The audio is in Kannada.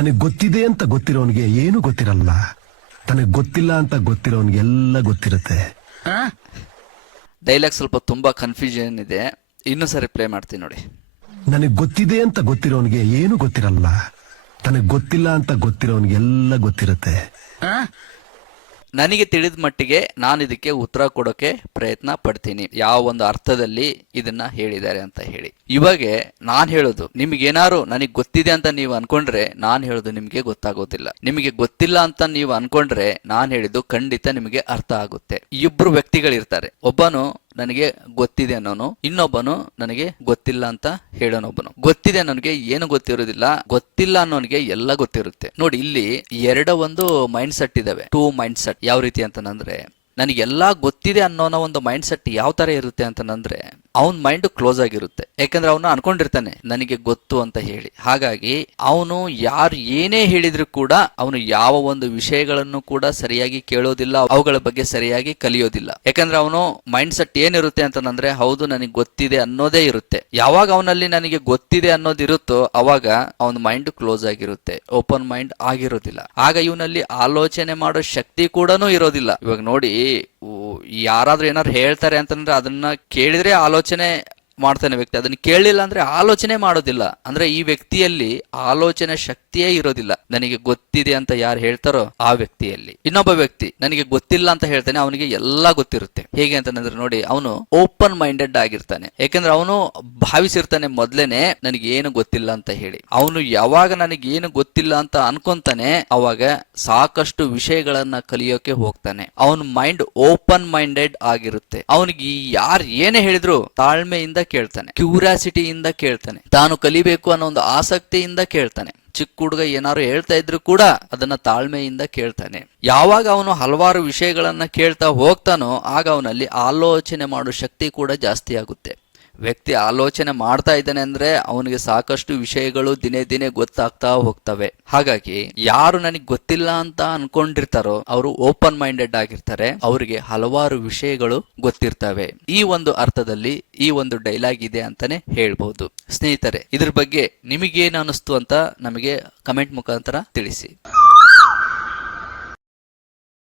ನನಗೆ ಗೊತ್ತಿದೆ ಅಂತ ಗೊತ್ತಿರೋನ್ಗೆ ಏನು ಗೊತ್ತಿರಲ್ಲ. ತನಗೆ ಗೊತ್ತಿಲ್ಲ ಅಂತ ಗೊತ್ತಿರೋನ್ಗೆ ಎಲ್ಲ ಗೊತ್ತಿರುತ್ತೆ. ಡೈಲಾಗ್ ಸ್ವಲ್ಪ ತುಂಬಾ ಕನ್ಫ್ಯೂಷನ್ ಇದೆ. ಇನ್ನೂ ಸರಿ ಪ್ಲೇ ಮಾಡ್ತೀನಿ ನೋಡಿ. ನನಗೆ ಗೊತ್ತಿದೆ ಅಂತ ಗೊತ್ತಿರೋನ್ಗೆ ಏನು ಗೊತ್ತಿರಲ್ಲ. ತನಗೆ ಗೊತ್ತಿಲ್ಲ ಅಂತ ಗೊತ್ತಿರೋನ್ಗೆ ಎಲ್ಲ ಗೊತ್ತಿರುತ್ತೆ. ನನಗೆ ತಿಳಿದ ಮಟ್ಟಿಗೆ ನಾನು ಇದಕ್ಕೆ ಉತ್ತರ ಕೊಡೋಕೆ ಪ್ರಯತ್ನ ಪಡ್ತೀನಿ. ಯಾವ ಒಂದು ಅರ್ಥದಲ್ಲಿ ಇದನ್ನ ಹೇಳಿದ್ದಾರೆ ಅಂತ ಹೇಳಿ. ಇವಾಗ ನಾನ್ ಹೇಳೋದು, ನಿಮ್ಗೇನಾರು ನನಗೆ ಗೊತ್ತಿದೆ ಅಂತ ನೀವು ಅನ್ಕೊಂಡ್ರೆ ನಾನು ಹೇಳೋದು ನಿಮಗೆ ಗೊತ್ತಾಗೋದಿಲ್ಲ. ನಿಮಗೆ ಗೊತ್ತಿಲ್ಲ ಅಂತ ನೀವು ಅನ್ಕೊಂಡ್ರೆ ನಾನು ಹೇಳಿದ್ದು ಖಂಡಿತ ನಿಮಗೆ ಅರ್ಥ ಆಗುತ್ತೆ. ಇಬ್ರು ವ್ಯಕ್ತಿಗಳಿರ್ತಾರೆ. ಒಬ್ಬನು ನನಗೆ ಗೊತ್ತಿದೆ ಅನ್ನೋನು, ಇನ್ನೊಬ್ಬನು ನನಗೆ ಗೊತ್ತಿಲ್ಲ ಅಂತ ಹೇಳೋನೊಬ್ಬನು. ಗೊತ್ತಿದೆ ನನಗೆ ಏನು ಗೊತ್ತಿರೋದಿಲ್ಲ, ಗೊತ್ತಿಲ್ಲ ಅನ್ನೋನಿಗೆ ಎಲ್ಲ ಗೊತ್ತಿರುತ್ತೆ. ನೋಡಿ, ಇಲ್ಲಿ ಎರಡ ಒಂದು ಮೈಂಡ್ ಸೆಟ್ ಇದಾವೆ. ಟೂ ಮೈಂಡ್ ಸೆಟ್ ಯಾವ ರೀತಿ ಅಂತಂದ್ರೆ ನನಗೆಲ್ಲ ಗೊತ್ತಿದೆ ಅನ್ನೋನ ಒಂದು ಮೈಂಡ್ ಸೆಟ್ ಯಾವ ತರ ಇರುತ್ತೆ ಅಂತಂದ್ರೆ, ಅವನ್ ಮೈಂಡ್ ಕ್ಲೋಸ್ ಆಗಿರುತ್ತೆ. ಯಾಕಂದ್ರೆ ಅವನು ಅನ್ಕೊಂಡಿರ್ತಾನೆ, ನನಗೆ ಗೊತ್ತು ಅಂತ ಹೇಳಿ. ಹಾಗಾಗಿ ಅವನು ಯಾರು ಏನೇ ಹೇಳಿದ್ರು ಕೂಡ ಅವನು ಯಾವ ಒಂದು ವಿಷಯಗಳನ್ನು ಕೂಡ ಸರಿಯಾಗಿ ಕೇಳೋದಿಲ್ಲ, ಅವುಗಳ ಬಗ್ಗೆ ಸರಿಯಾಗಿ ಕಲಿಯೋದಿಲ್ಲ. ಯಾಕಂದ್ರೆ ಅವನು ಮೈಂಡ್ ಸೆಟ್ ಏನಿರುತ್ತೆ ಅಂತಂದ್ರೆ, ಹೌದು, ನನಗೆ ಗೊತ್ತಿದೆ ಅನ್ನೋದೇ ಇರುತ್ತೆ. ಯಾವಾಗ ಅವನಲ್ಲಿ ನನಗೆ ಗೊತ್ತಿದೆ ಅನ್ನೋದಿರುತ್ತೋ ಅವಾಗ ಅವನ ಮೈಂಡ್ ಕ್ಲೋಸ್ ಆಗಿರುತ್ತೆ ಓಪನ್ ಮೈಂಡ್ ಆಗಿರೋದಿಲ್ಲ. ಆಗ ಇವನಲ್ಲಿ ಆಲೋಚನೆ ಮಾಡೋ ಶಕ್ತಿ ಕೂಡ ಇರೋದಿಲ್ಲ. ಇವಾಗ ನೋಡಿ ಯಾರಾದ್ರೂ ಏನಾದ್ರು ಹೇಳ್ತಾರೆ ಅಂತಂದ್ರೆ ಅದನ್ನ ಕೇಳಿದ್ರೆ ಆಲೋಚನೆ ಮಾಡ್ತಾನೆ ವ್ಯಕ್ತಿ. ಅದನ್ನ ಕೇಳಲಿಲ್ಲ ಅಂದ್ರೆ ಆಲೋಚನೆ ಮಾಡೋದಿಲ್ಲ. ಅಂದ್ರೆ ಈ ವ್ಯಕ್ತಿಯಲ್ಲಿ ಆಲೋಚನೆ ಶಕ್ತಿಯೇ ಇರೋದಿಲ್ಲ. ನನಗೆ ಗೊತ್ತಿದೆ ಅಂತ ಯಾರು ಹೇಳ್ತಾರೋ ಆ ವ್ಯಕ್ತಿಯಲ್ಲಿ. ಇನ್ನೊಬ್ಬ ವ್ಯಕ್ತಿ, ನನಗೆ ಗೊತ್ತಿಲ್ಲ ಅಂತ ಹೇಳ್ತಾನೆ, ಅವನಿಗೆ ಎಲ್ಲ ಗೊತ್ತಿರುತ್ತೆ. ಹೇಗೆ ಅಂತಂದ್ರೆ ನೋಡಿ, ಅವನು ಓಪನ್ ಮೈಂಡೆಡ್ ಆಗಿರ್ತಾನೆ. ಯಾಕಂದ್ರೆ ಅವನು ಭಾವಿಸಿರ್ತಾನೆ ಮೊದ್ಲೇನೆ, ನನಗೆ ಏನು ಗೊತ್ತಿಲ್ಲ ಅಂತ ಹೇಳಿ. ಅವನು ಯಾವಾಗ ನನಗೆ ಏನು ಗೊತ್ತಿಲ್ಲ ಅಂತ ಅನ್ಕೊಂತಾನೆ, ಅವಾಗ ಸಾಕಷ್ಟು ವಿಷಯಗಳನ್ನ ಕಲಿಯೋಕೆ ಹೋಗ್ತಾನೆ. ಅವನ ಮೈಂಡ್ ಓಪನ್ ಮೈಂಡೆಡ್ ಆಗಿರುತ್ತೆ. ಅವನಿಗೆ ಯಾರು ಏನೇ ಹೇಳಿದ್ರು ತಾಳ್ಮೆಯಿಂದ ಕೇಳ್ತಾನೆ. ಕ್ಯೂರಿಯಾಸಿಟಿಯಿಂದ ಕೇಳ್ತಾನೆ. ತಾನು ಕಲಿಬೇಕು ಅನ್ನೋ ಒಂದು ಆಸಕ್ತಿಯಿಂದ ಕೇಳ್ತಾನೆ. ಚಿಕ್ಕ ಹುಡುಗ ಏನಾರು ಹೇಳ್ತಾ ಇದ್ರು ಕೂಡ ಅದನ್ನ ತಾಳ್ಮೆಯಿಂದ ಕೇಳ್ತಾನೆ. ಯಾವಾಗ ಅವನು ಹಲವಾರು ವಿಷಯಗಳನ್ನ ಕೇಳ್ತಾ ಹೋಗ್ತಾನೋ, ಆಗ ಅವನಲ್ಲಿ ಆಲೋಚನೆ ಮಾಡೋ ಶಕ್ತಿ ಕೂಡ ಜಾಸ್ತಿ ಆಗುತ್ತೆ. ವ್ಯಕ್ತಿ ಆಲೋಚನೆ ಮಾಡ್ತಾ ಇದ್ದಾನೆ ಅಂದ್ರೆ ಅವನಿಗೆ ಸಾಕಷ್ಟು ವಿಷಯಗಳು ದಿನೇ ದಿನೇ ಗೊತ್ತಾಗ್ತಾ ಹೋಗ್ತವೆ. ಹಾಗಾಗಿ ಯಾರು ನನಗೆ ಗೊತ್ತಿಲ್ಲ ಅಂತ ಅನ್ಕೊಂಡಿರ್ತಾರೋ ಅವರು ಓಪನ್ ಮೈಂಡೆಡ್ ಆಗಿರ್ತಾರೆ. ಅವರಿಗೆ ಹಲವಾರು ವಿಷಯಗಳು ಗೊತ್ತಿರ್ತವೆ. ಈ ಒಂದು ಅರ್ಥದಲ್ಲಿ ಈ ಒಂದು ಡೈಲಾಗ್ ಇದೆ ಅಂತಾನೆ ಹೇಳ್ಬಹುದು ಸ್ನೇಹಿತರೆ, ಇದ್ರ ಬಗ್ಗೆ ನಿಮಗೇನು ಅನಿಸ್ತು ಅಂತ ನಮಗೆ ಕಮೆಂಟ್ ಮುಖಾಂತರ ತಿಳಿಸಿ.